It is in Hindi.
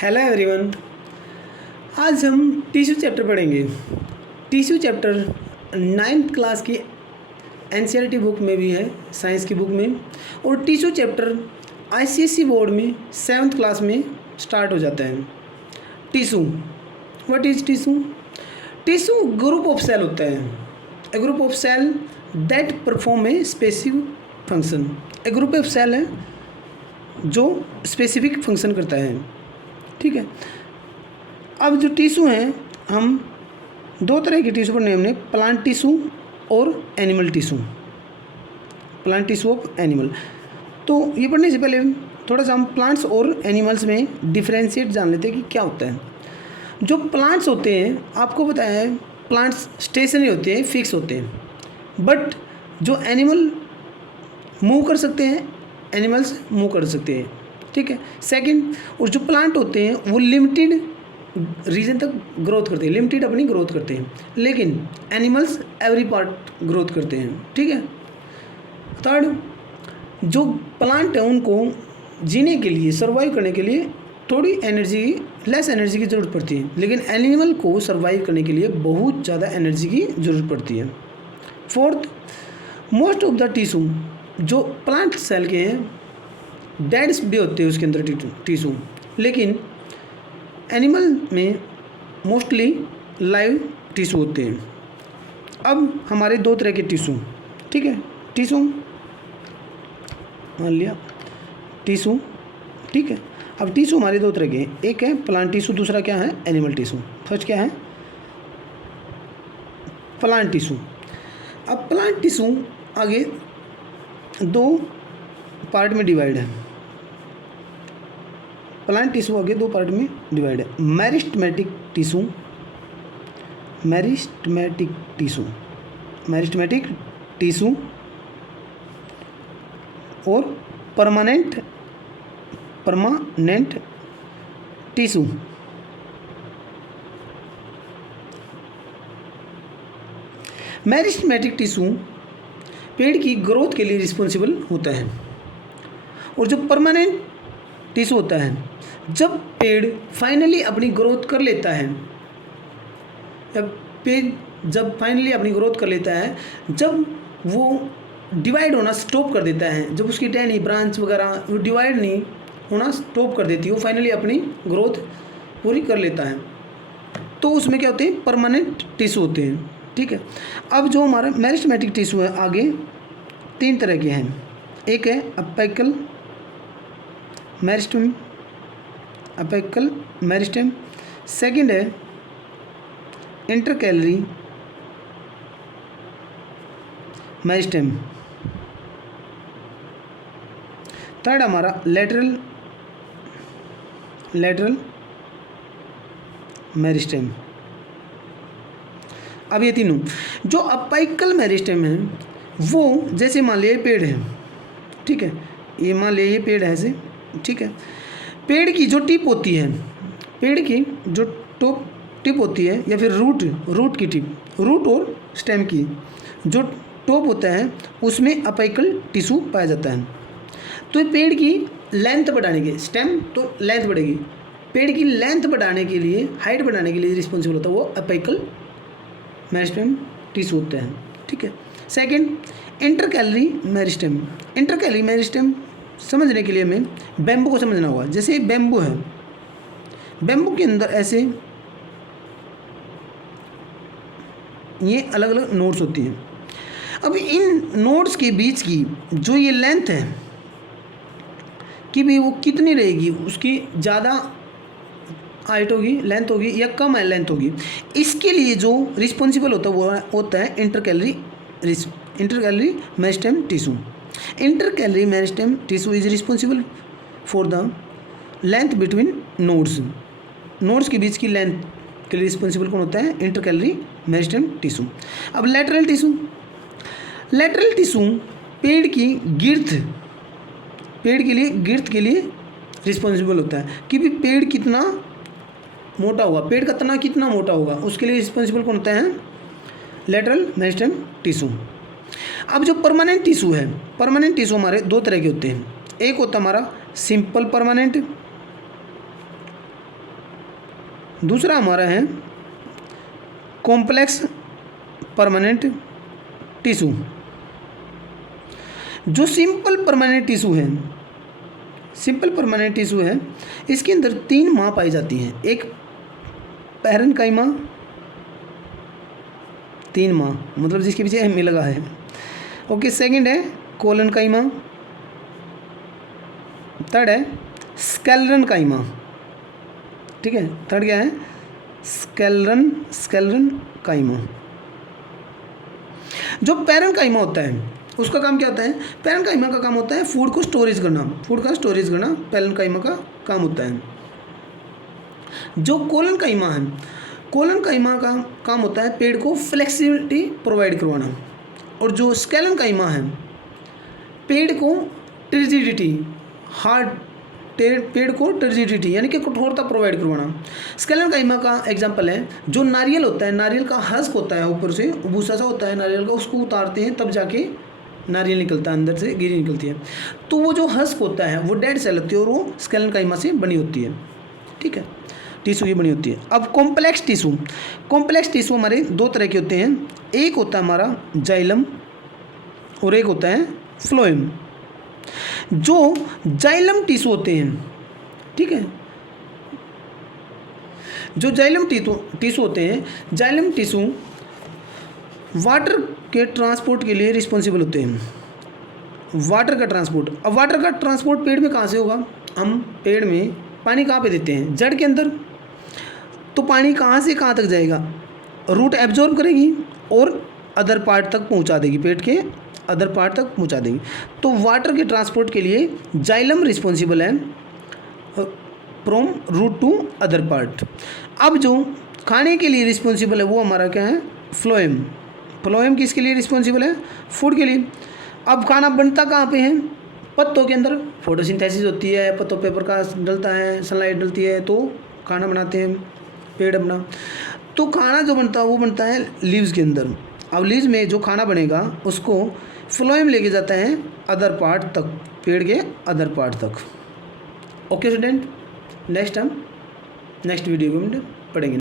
Hello everyone. आज हम टिश्यू चैप्टर पढ़ेंगे। टिश्यू चैप्टर 9th क्लास की एनसीईआरटी बुक में भी है, साइंस की बुक में, और टिश्यू चैप्टर आईसीएसई बोर्ड में 7th क्लास में स्टार्ट हो जाता है। Tissue, what is tissue? Tissue group of cell होता है। A group of cell that perform a specific function. A group of cell है जो स्पेसिफिक फंक्शन करता है, ठीक है। अब जो टिश्यू हैं, हम दो तरह के टिश्यू पढ़ने हमने, प्लांट टिश्यू और animal tissue. Plant tissue of animal, तो ये पढ़ने से पहले थोड़ा सा हम प्लांट्स और एनिमल्स में डिफरेंशिएट जान लेते हैं कि क्या होता है। जो प्लांट्स होते हैं, आपको पता है प्लांट्स स्टेशनरी होते हैं, फिक्स होते हैं, बट जो एनिमल मूव कर सकते हैं, एनिमल्स मूव कर सकते हैं, ठीक है। सेकंड, और जो प्लांट होते हैं वो लिमिटेड रीजन तक ग्रोथ करते हैं, लिमिटेड अपनी ग्रोथ करते हैं, लेकिन एनिमल्स एवरी पार्ट ग्रोथ करते हैं, ठीक है। थर्ड, जो प्लांट है उनको जीने के लिए, सर्वाइव करने के लिए थोड़ी एनर्जी, लेस एनर्जी की ज़रूरत पड़ती है, लेकिन एनिमल को सर्वाइव करने के लिए बहुत ज़्यादा एनर्जी की ज़रूरत पड़ती है। Fourth, most of the tissue जो प्लांट सेल के हैं डेड भी होते हैं उसके अंदर टिश्यू, लेकिन एनिमल में मोस्टली लाइव टिश्यू होते हैं। अब हमारे दो तरह के टिश्यू, ठीक है। टिश्यू मान लिया, टिश्यू, ठीक है। अब टिश्यू हमारे दो तरह के हैं, एक है प्लांट टिश्यू, दूसरा क्या है एनिमल टिश्यू। फर्स्ट क्या है प्लांट टिश्यू। अब प्लांट टिश्यू आगे दो पार्ट में डिवाइड है। प्लांट टिश्यू आगे दो पार्ट में डिवाइड है, meristematic tissue, meristematic tissue, meristematic tissue और परमानेंट टिश्यू। मेरिस्टेमेटिक टिश्यू पेड़ की ग्रोथ के लिए रिस्पॉन्सिबल होता है, और जो परमानेंट टिश्यू होता है, जब पेड़ फाइनली अपनी ग्रोथ कर लेता है, जब फाइनली अपनी ग्रोथ कर लेता है, जब वो डिवाइड होना स्टॉप कर देता है, जब उसकी टहनी, ब्रांच वगैरह वो डिवाइड नहीं होना स्टॉप कर देती है, वो फाइनली अपनी ग्रोथ पूरी कर लेता है, तो उसमें क्या होते हैं परमानेंट टिश्यू होते हैं, ठीक है। अब जो हमारा मेरिस्टेमेटिक टिश्यू है, आगे तीन तरह के हैं। एक है अपेकल मेरिस्टेम, अपेकल मेरिस्टेम। सेकंड है इंटरकैलरी मेरिस्टेम। थर्ड हमारा लेटरल मेरिस्टेम। अब ये तीनों, जो अपेकल मेरिस्टेम है वो जैसे मान लिया पेड़ है, ठीक है, ये मान लिया ये पेड़ है ऐसे, ठीक है। पेड़ की जो टिप होती है, पेड़ की जो टिप होती है, या फिर रूट की टिप, रूट और स्टेम की जो टॉप होता है, उसमें अपेकल टिश्यू पाया जाता है। तो पेड़ की लेंथ बढ़ाने के, स्टेम तो लेंथ बढ़ेगी, पेड़ की लेंथ बढ़ाने के लिए, हाइट बढ़ाने के लिए रिस्पॉन्सिबल होता है वो अपेकल मेरिस्टेम टिश्यू होता है, ठीक है। Second, intercalary meristem. Intercalary meristem समझने के लिए हमें बैम्बू को समझना होगा। जैसे बैम्बू है, बैम्बू के अंदर ऐसे ये अलग अलग नोड्स होती हैं। अब इन नोड्स के बीच की जो ये लेंथ है कि भी वो कितनी रहेगी, उसकी ज़्यादा हाइट होगी, लेंथ होगी, या कम है लेंथ होगी, इसके लिए जो रिस्पॉन्सिबल होता है वो होता है intercalary meristem tissue. Intercalary meristem tissue is responsible for the length between nodes के बीच की लेंथ के लिए रिस्पॉन्सिबल कौन होता है? Intercalary meristem tissue. अब लेटरल टिश्यू पेड़ की गिर्थ, पेड़ के लिए गिर्थ के लिए रिस्पॉन्सिबल होता है कि भी पेड़ कितना मोटा होगा, पेड़ का तना कितना मोटा होगा, उसके लिए रिस्पॉन्सिबल कौन होता है? Lateral meristem tissue. अब जो परमानेंट टिश्यू है, परमानेंट टिश्यू हमारे दो तरह के होते हैं। एक होता है हमारा सिंपल परमानेंट, दूसरा हमारा है कॉम्प्लेक्स परमानेंट टिश्यू। जो सिंपल परमानेंट टिश्यू है, सिंपल परमानेंट टिश्यू है, इसके अंदर 3 माँ पाई जाती हैं। एक पैरेन्काइमा, 3 माँ मतलब जिसके पीछे एम लगा है। ओके, सेकंड है कोलनकाइमा, थर्ड है स्केलेरनकाइमा। ठीक है, थर्ड क्या है? स्केलेरनकाइमा। जो पैरेन्काइमा होता है उसका काम क्या होता है? पैरेन्काइमा का काम होता है फूड को स्टोरेज करना, फूड का स्टोरेज करना पैरेन्काइमा का काम होता है। जो कोलनकाइमा है, कोलनकाइमा का काम होता है पेड़ को फ्लेक्सिबिलिटी प्रोवाइड करवाना। और जो स्केलेरनकाइमा है, पेड़ को टर्जिडिटी, हार्ड पेड़ को टर्जिडिटी यानी कि कठोरता प्रोवाइड करवाना। स्केलेरनकाइमा का एग्जांपल है जो नारियल होता है, नारियल का हस्क होता है, ऊपर से भूसा सा होता है नारियल का, उसको उतारते हैं तब जाके नारियल निकलता है, अंदर से गिरी निकलती है। तो वो जो हस्क होता है वो डेड सेल होती है और वो स्केलेरनकाइमा से बनी होती है। ठीक है, टिश्यू की बनी होती है। अब कॉम्प्लेक्स टिश्यू, कॉम्प्लेक्स टिश्यू हमारे 2 तरह के होते हैं। एक होता है हमारा जाइलम और एक होता है फ्लोएम। जो जाइलम टिश्यू होते हैं, ठीक है, जो जाइलम टिश्यू होते हैं, जाइलम टिश्यू वाटर के ट्रांसपोर्ट के लिए रिस्पॉन्सिबल होते हैं। वाटर का ट्रांसपोर्ट, अब वाटर का ट्रांसपोर्ट पेड़ में कहाँ से होगा? हम पेड़ में पानी कहाँ पे देते हैं? जड़ के अंदर। तो पानी कहाँ से कहाँ तक जाएगा? रूट एब्जॉर्ब करेगी और अदर पार्ट तक पहुँचा देगी, पेट के अदर पार्ट तक पहुँचा देगी। तो वाटर के ट्रांसपोर्ट के लिए जाइलम रिस्पॉन्सिबल है from root to other part. अब जो खाने के लिए रिस्पॉन्सिबल है वो हमारा क्या है? फ्लोएम। फ्लोएम किसके लिए रिस्पॉन्सिबल है? फूड के लिए। अब खाना बनता कहाँ पे है? पत्तों के अंदर फोटोसिंथेसिस होती है, पत्तों पे प्रकाश डलता है, सनलाइट डलती है तो खाना बनाते हैं पेड़ अपना। तो खाना जो बनता है वो बनता है लीव्स के अंदर। अब लीव्स में जो खाना बनेगा उसको फ्लोएम लेके जाता है अदर पार्ट तक, पेड़ के अदर पार्ट तक। ओके स्टूडेंट, नेक्स्ट वीडियो में पढ़ेंगे।